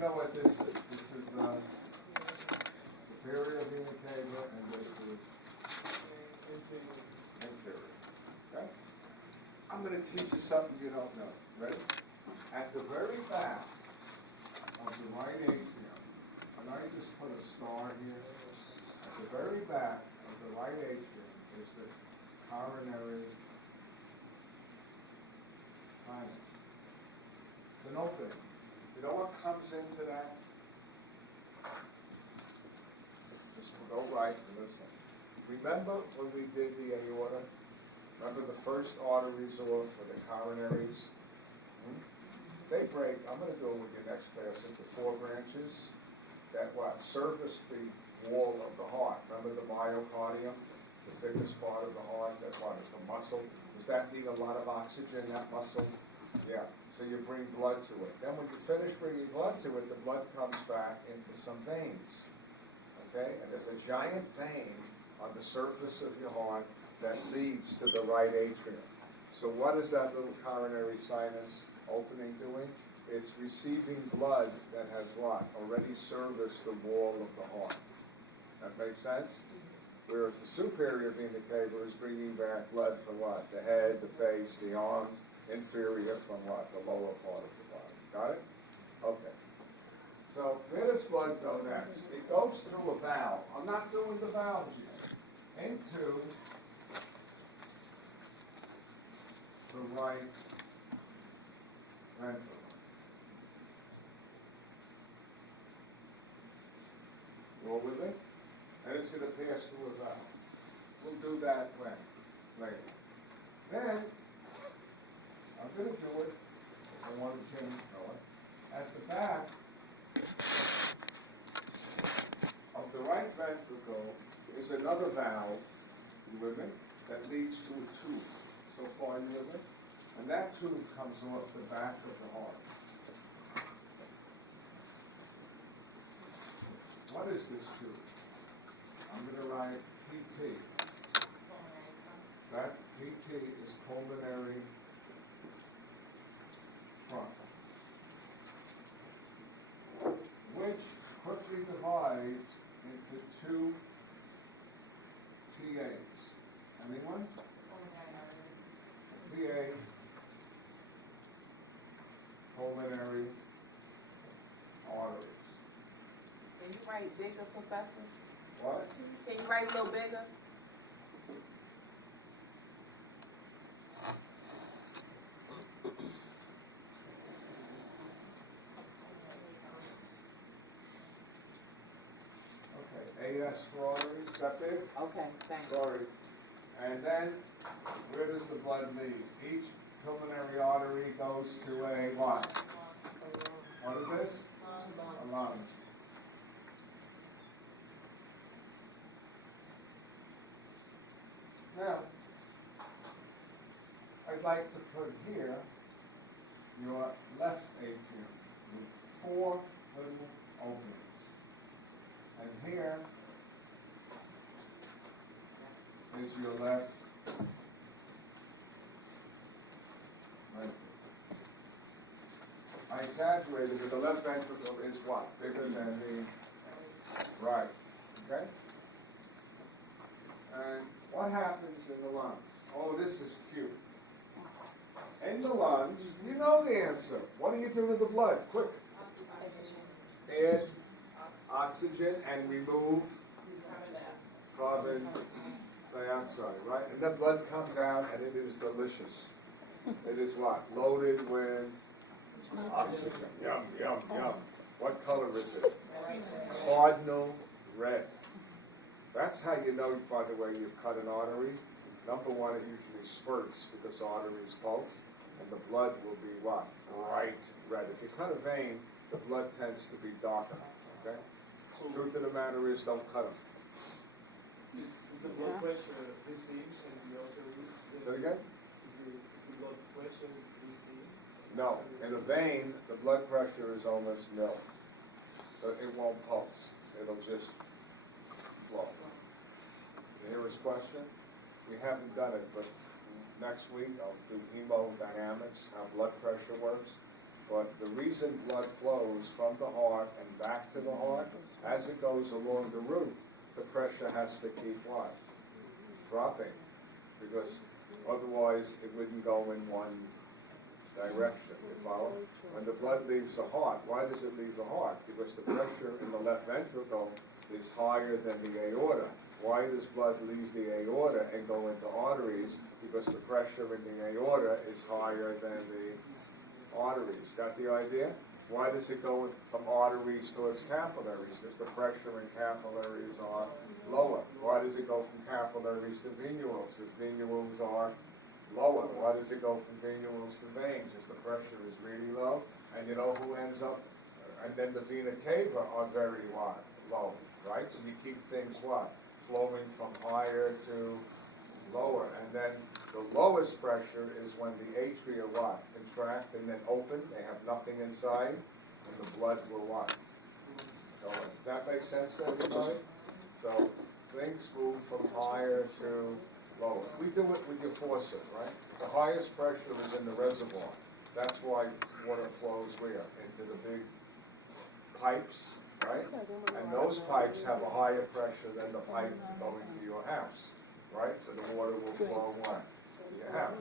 know what this is. This is superior vena cava, and this is inferior. Okay? I'm going to teach you something you don't know. Ready? At the very back of the right atrium, and I just put a star here. At the very back of the right atrium is the coronary sinus. It's an opening. You know what comes into that? Just go right and listen. Remember when we did the aorta? Remember the first arteries off for the coronaries? They break, I'm going to go with your next class, into 4 branches that service the wall of the heart. Remember the myocardium, the thickest part of the heart, that part is the muscle. Does that need a lot of oxygen, that muscle? Yeah, so you bring blood to it. Then when you finish bringing blood to it, the blood comes back into some veins. Okay, and there's a giant vein on the surface of your heart that leads to the right atrium. So what is that little coronary sinus opening doing? It's receiving blood that has what? Already serviced the wall of the heart. That makes sense? Whereas the superior vena cava is bringing back blood from what? The head, the face, the arms, inferior from what? The lower part of the body. Got it? Okay. So where does blood go next? It goes through a valve. I'm not doing the valves yet. Into the right ventricle. You all with me? And it's going to pass through a valve. We'll do that when? Later. Then, I'm going to do it. I want to change color. At the back of the right ventricle is another valve, you with me, that leads to a tube. So far, you with me? And that tube comes off the back of the heart. What is this tube? I'm going to write PT. That PT is pulmonary trunk, which quickly divides into 2 PAs. Anyone? PA, pulmonary arteries. Can you write bigger, Professor? What? Can you write a little bigger? Okay, AS for arteries, got there? Okay, thanks. Sorry. And then, where does the blood lead? Each pulmonary artery goes to a what? What is this? A lung. Now, I'd like to put here your left atrium with 4 little openings. And here is your left ventricle. I exaggerated, but the left ventricle is what? Bigger than the right. Okay? And what happens in the lungs? Oh, this is cute. In the lungs, you know the answer. What do you do to the blood? Quick. Add oxygen and remove carbon dioxide, right? And the blood comes out and it is delicious. It is what? Loaded with oxygen. Yum, yum, yum. What color is it? Cardinal red. That's how you know, by the way, you've cut an artery. Number one, it usually spurts because arteries pulse, and the blood will be what? Bright red. If you cut a vein, the blood tends to be darker. Okay? Truth of the matter is, don't cut them. Is the blood pressure the same in the artery? Say it again? Is the blood pressure the same? No. In a vein, the blood pressure is almost nil. So it won't pulse. It'll just flow. You hear his question? We haven't done it, but next week I'll do hemodynamics, how blood pressure works. But the reason blood flows from the heart and back to the heart, as it goes along the route, the pressure has to keep what? Dropping. Because otherwise it wouldn't go in one direction. You follow? When the blood leaves the heart, why does it leave the heart? Because the pressure in the left ventricle is higher than the aorta. Why does blood leave the aorta and go into arteries? Because the pressure in the aorta is higher than the arteries. Got the idea? Why does it go from arteries towards capillaries? Because the pressure in capillaries are lower. Why does it go from capillaries to venules? Because venules are lower. Why does it go from venules to veins? Because the pressure is really low. And you know who ends up? And then the vena cava are very low, right? So you keep things what? Flowing from higher to lower. And then the lowest pressure is when the atria what? Contract and then open. They have nothing inside, and the blood will what? So, does that make sense to everybody? So things move from higher to lower. We do it with your faucet, right? The highest pressure is in the reservoir. That's why water flows where? Into the big pipes, right? And those pipes have a higher pressure than the pipe going to your house, right? So the water will flow what? To your house.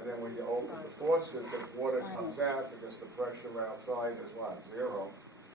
And then when you open the faucet, the water comes out because the pressure outside is what? 0.